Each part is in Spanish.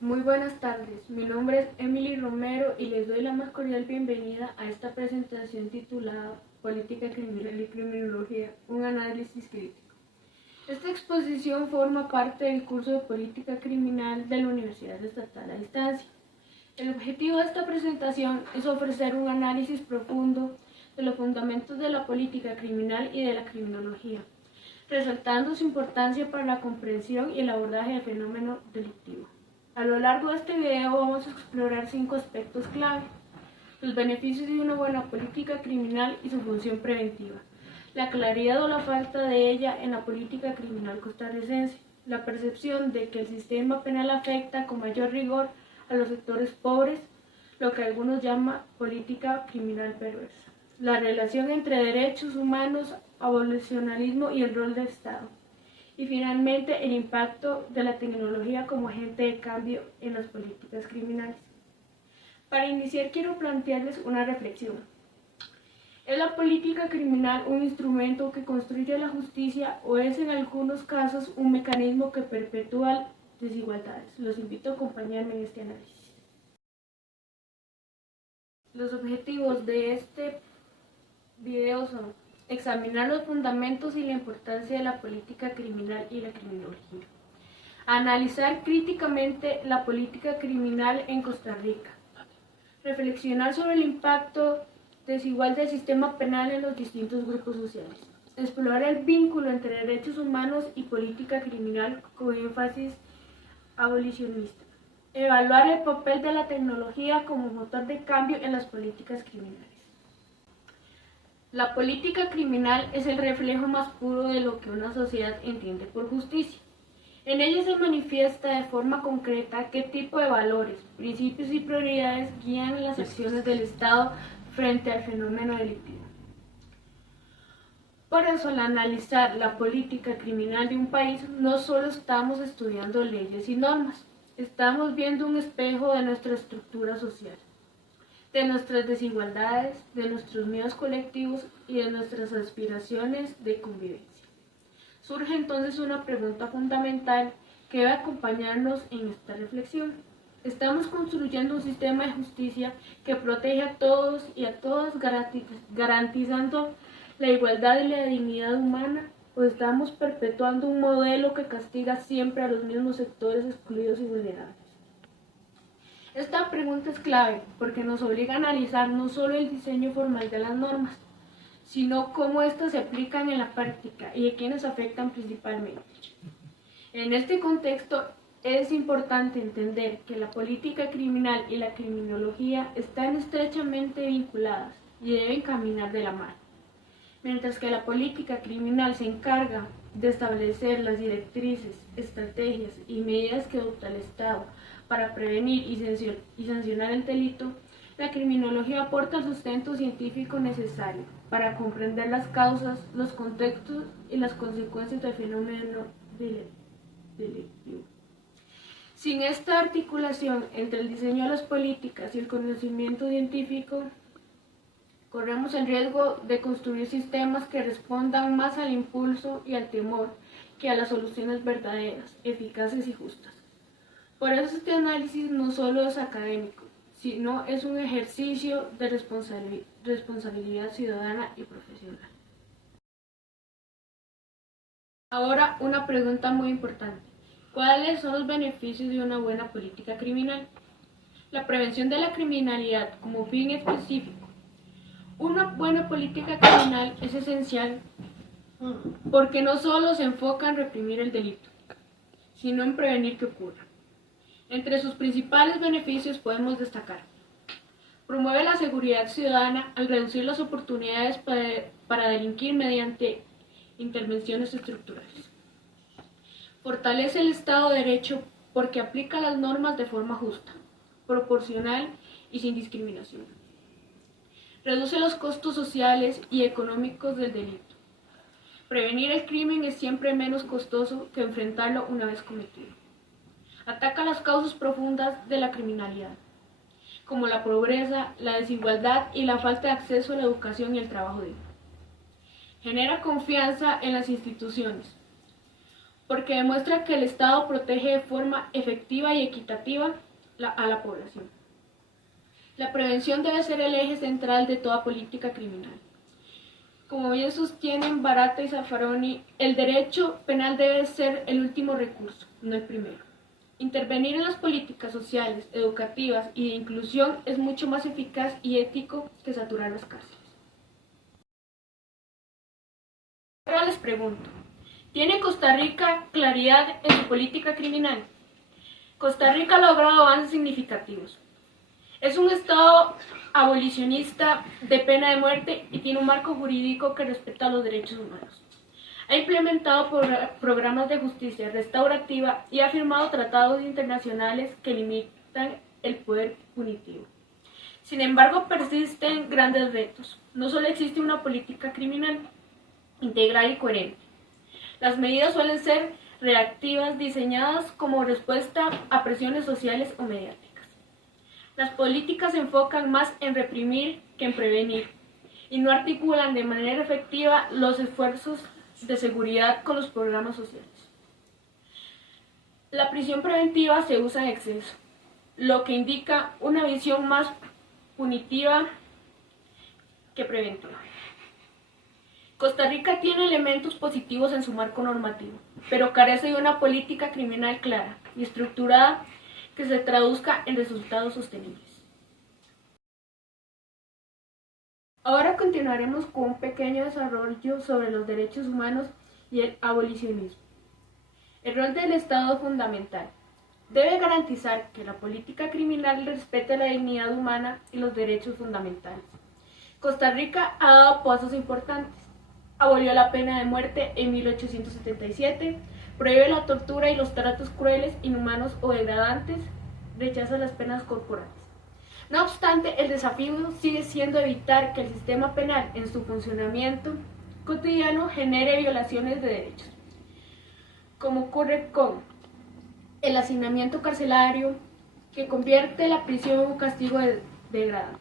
Muy buenas tardes, mi nombre es Emily Romero y les doy la más cordial bienvenida a esta presentación titulada Política Criminal y Criminología, un análisis crítico. Esta exposición forma parte del curso de Política Criminal de la Universidad Estatal a Distancia. El objetivo de esta presentación es ofrecer un análisis profundo de los fundamentos de la política criminal y de la criminología, resaltando su importancia para la comprensión y el abordaje del fenómeno delictivo. A lo largo de este video vamos a explorar 5 aspectos clave: los beneficios de una buena política criminal y su función preventiva, la claridad o la falta de ella en la política criminal costarricense, la percepción de que el sistema penal afecta con mayor rigor a los sectores pobres, lo que algunos llaman política criminal perversa, la relación entre derechos humanos, abolicionalismo y el rol del Estado, y finalmente el impacto de la tecnología como agente de cambio en las políticas criminales. Para iniciar quiero plantearles una reflexión. ¿Es la política criminal un instrumento que construye la justicia o es en algunos casos un mecanismo que perpetúa desigualdades? Los invito a acompañarme en este análisis. Los objetivos de este video son examinar los fundamentos y la importancia de la política criminal y la criminología, analizar críticamente la política criminal en Costa Rica, reflexionar sobre el impacto desigual del sistema penal en los distintos grupos sociales, explorar el vínculo entre derechos humanos y política criminal con énfasis abolicionista, evaluar el papel de la tecnología como motor de cambio en las políticas criminales. La política criminal es el reflejo más puro de lo que una sociedad entiende por justicia. En ella se manifiesta de forma concreta qué tipo de valores, principios y prioridades guían las acciones del Estado frente al fenómeno delictivo. Por eso, al analizar la política criminal de un país, no solo estamos estudiando leyes y normas, estamos viendo un espejo de nuestra estructura social, de nuestras desigualdades, de nuestros miedos colectivos y de nuestras aspiraciones de convivencia. Surge entonces una pregunta fundamental que debe acompañarnos en esta reflexión. ¿Estamos construyendo un sistema de justicia que protege a todos y a todas, garantizando la igualdad y la dignidad humana? ¿O estamos perpetuando un modelo que castiga siempre a los mismos sectores excluidos y vulnerables? Esta pregunta es clave porque nos obliga a analizar no solo el diseño formal de las normas, sino cómo éstas se aplican en la práctica y a quienes afectan principalmente. En este contexto es importante entender que la política criminal y la criminología están estrechamente vinculadas y deben caminar de la mano. Mientras que la política criminal se encarga de establecer las directrices, estrategias y medidas que adopta el Estado para prevenir y sancionar el delito, la criminología aporta el sustento científico necesario para comprender las causas, los contextos y las consecuencias del fenómeno delictivo. Sin esta articulación entre el diseño de las políticas y el conocimiento científico, corremos el riesgo de construir sistemas que respondan más al impulso y al temor que a las soluciones verdaderas, eficaces y justas. Por eso este análisis no solo es académico, sino es un ejercicio de responsabilidad ciudadana y profesional. Ahora, una pregunta muy importante. ¿Cuáles son los beneficios de una buena política criminal? La prevención de la criminalidad como fin específico. Una buena política criminal es esencial porque no solo se enfoca en reprimir el delito, sino en prevenir que ocurra. Entre sus principales beneficios podemos destacar: promueve la seguridad ciudadana al reducir las oportunidades para delinquir mediante intervenciones estructurales. Fortalece el Estado de Derecho porque aplica las normas de forma justa, proporcional y sin discriminación. Reduce los costos sociales y económicos del delito. Prevenir el crimen es siempre menos costoso que enfrentarlo una vez cometido. Ataca las causas profundas de la criminalidad, como la pobreza, la desigualdad y la falta de acceso a la educación y el trabajo digno. Genera confianza en las instituciones, porque demuestra que el Estado protege de forma efectiva y equitativa a la población. La prevención debe ser el eje central de toda política criminal. Como bien sostienen Barata y Zaffaroni, el derecho penal debe ser el último recurso, no el primero. Intervenir en las políticas sociales, educativas y de inclusión es mucho más eficaz y ético que saturar las cárceles. Ahora les pregunto, ¿tiene Costa Rica claridad en su política criminal? Costa Rica ha logrado avances significativos. Es un Estado abolicionista de pena de muerte y tiene un marco jurídico que respeta los derechos humanos. Ha implementado programas de justicia restaurativa y ha firmado tratados internacionales que limitan el poder punitivo. Sin embargo, persisten grandes retos. No solo existe una política criminal integral y coherente. Las medidas suelen ser reactivas, diseñadas como respuesta a presiones sociales o mediáticas. Las políticas se enfocan más en reprimir que en prevenir y no articulan de manera efectiva los esfuerzos de seguridad con los programas sociales. La prisión preventiva se usa en exceso, lo que indica una visión más punitiva que preventiva. Costa Rica tiene elementos positivos en su marco normativo, pero carece de una política criminal clara y estructurada que se traduzca en resultados sostenibles. Ahora continuaremos con un pequeño desarrollo sobre los derechos humanos y el abolicionismo. El rol del Estado es fundamental. Debe garantizar que la política criminal respete la dignidad humana y los derechos fundamentales. Costa Rica ha dado pasos importantes. Abolió la pena de muerte en 1877, prohíbe la tortura y los tratos crueles, inhumanos o degradantes, rechaza las penas corporales. No obstante, el desafío sigue siendo evitar que el sistema penal en su funcionamiento cotidiano genere violaciones de derechos, como ocurre con el hacinamiento carcelario, que convierte la prisión en un castigo degradante.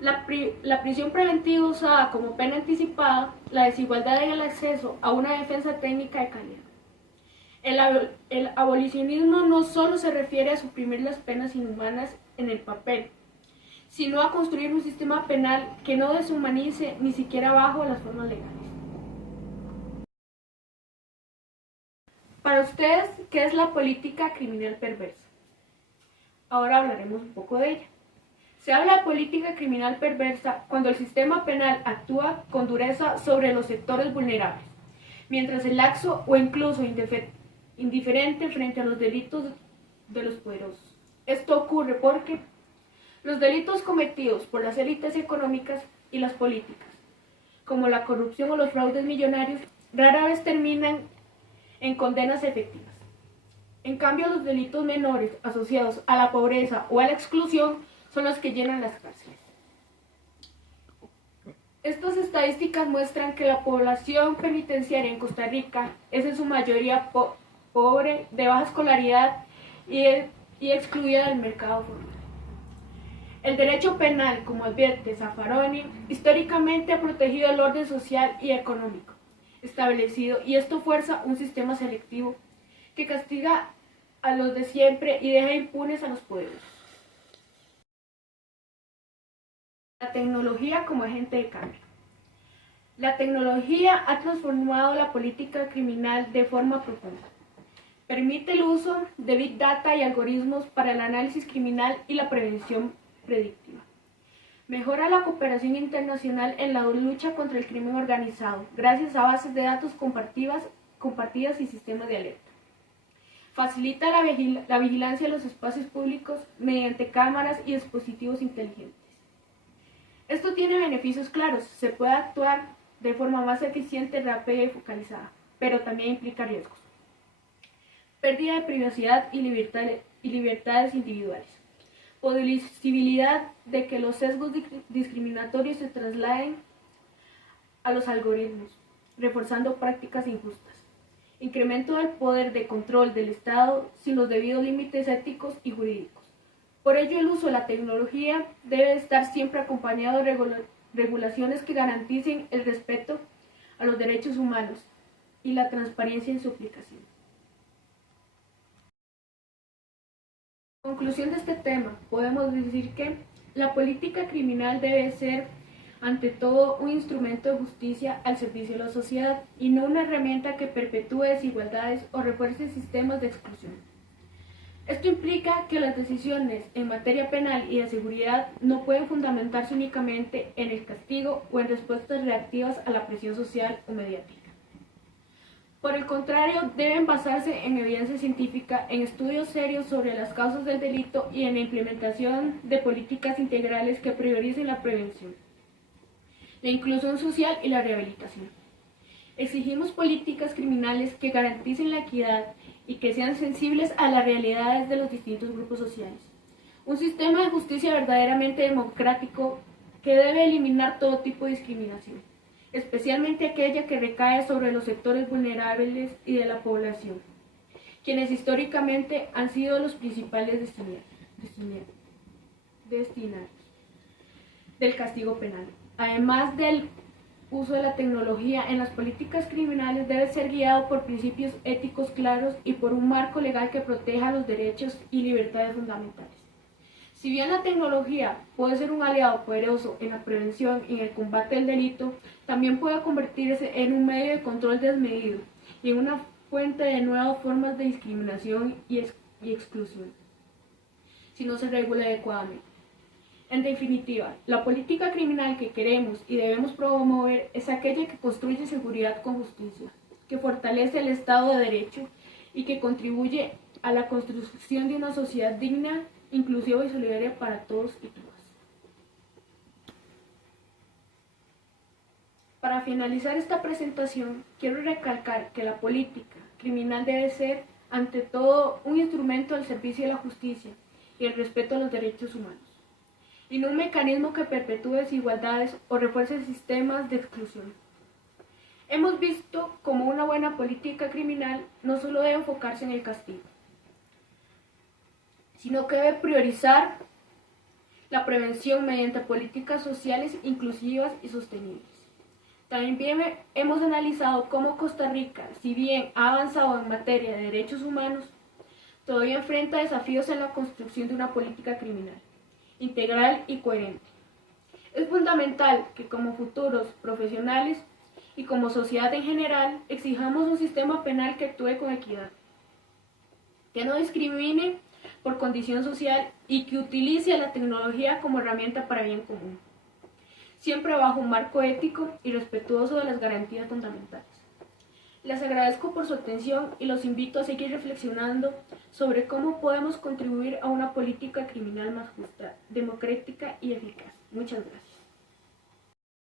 La prisión preventiva usada como pena anticipada, la desigualdad en el acceso a una defensa técnica de calidad. El abolicionismo no solo se refiere a suprimir las penas inhumanas en el papel, sino a construir un sistema penal que no deshumanice ni siquiera bajo las formas legales. Para ustedes, ¿qué es la política criminal perversa? Ahora hablaremos un poco de ella. Se habla de política criminal perversa cuando el sistema penal actúa con dureza sobre los sectores vulnerables, mientras es laxo o incluso indiferente frente a los delitos de los poderosos. Esto ocurre porque los delitos cometidos por las élites económicas y las políticas, como la corrupción o los fraudes millonarios, rara vez terminan en condenas efectivas. En cambio, los delitos menores asociados a la pobreza o a la exclusión son los que llenan las cárceles. Estas estadísticas muestran que la población penitenciaria en Costa Rica es en su mayoría pobre, de baja escolaridad y excluida del mercado formal. El derecho penal, como advierte Zaffaroni, históricamente ha protegido el orden social y económico establecido, y esto fuerza un sistema selectivo que castiga a los de siempre y deja impunes a los poderosos. La tecnología como agente de cambio. La tecnología ha transformado la política criminal de forma profunda. Permite el uso de Big Data y algoritmos para el análisis criminal y la prevención predictiva. Mejora la cooperación internacional en la lucha contra el crimen organizado, gracias a bases de datos compartidas y sistemas de alerta. Facilita la vigilancia de los espacios públicos mediante cámaras y dispositivos inteligentes. Esto tiene beneficios claros, se puede actuar de forma más eficiente, rápida y focalizada, pero también implica riesgos. Pérdida de privacidad y libertades individuales. Posibilidad de que los sesgos discriminatorios se trasladen a los algoritmos, reforzando prácticas injustas. Incremento del poder de control del Estado sin los debidos límites éticos y jurídicos. Por ello, el uso de la tecnología debe estar siempre acompañado de regulaciones que garanticen el respeto a los derechos humanos y la transparencia en su aplicación. En conclusión de este tema, podemos decir que la política criminal debe ser, ante todo, un instrumento de justicia al servicio de la sociedad y no una herramienta que perpetúe desigualdades o refuerce sistemas de exclusión. Esto implica que las decisiones en materia penal y de seguridad no pueden fundamentarse únicamente en el castigo o en respuestas reactivas a la presión social o mediática. Por el contrario, deben basarse en evidencia científica, en estudios serios sobre las causas del delito y en la implementación de políticas integrales que prioricen la prevención, la inclusión social y la rehabilitación. Exigimos políticas criminales que garanticen la equidad y que sean sensibles a las realidades de los distintos grupos sociales. Un sistema de justicia verdaderamente democrático que debe eliminar todo tipo de discriminación, especialmente aquella que recae sobre los sectores vulnerables y de la población, quienes históricamente han sido los principales destinatarios del castigo penal. Además del uso de la tecnología en las políticas criminales debe ser guiado por principios éticos claros y por un marco legal que proteja los derechos y libertades fundamentales. Si bien la tecnología puede ser un aliado poderoso en la prevención y en el combate del delito, también puede convertirse en un medio de control desmedido y en una fuente de nuevas formas de discriminación y exclusión, si no se regula adecuadamente. En definitiva, la política criminal que queremos y debemos promover es aquella que construye seguridad con justicia, que fortalece el Estado de Derecho y que contribuye a la construcción de una sociedad digna, inclusiva y solidaria para todos y todas. Para finalizar esta presentación, quiero recalcar que la política criminal debe ser, ante todo, un instrumento al servicio de la justicia y el respeto a los derechos humanos, y no un mecanismo que perpetúe desigualdades o refuerce sistemas de exclusión. Hemos visto cómo una buena política criminal no solo debe enfocarse en el castigo, sino que debe priorizar la prevención mediante políticas sociales inclusivas y sostenibles. También hemos analizado cómo Costa Rica, si bien ha avanzado en materia de derechos humanos, todavía enfrenta desafíos en la construcción de una política criminal integral y coherente. Es fundamental que como futuros profesionales y como sociedad en general exijamos un sistema penal que actúe con equidad, que no discrimine por condición social y que utilice la tecnología como herramienta para bien común, siempre bajo un marco ético y respetuoso de las garantías fundamentales. Les agradezco por su atención y los invito a seguir reflexionando sobre cómo podemos contribuir a una política criminal más justa, democrática y eficaz. Muchas gracias.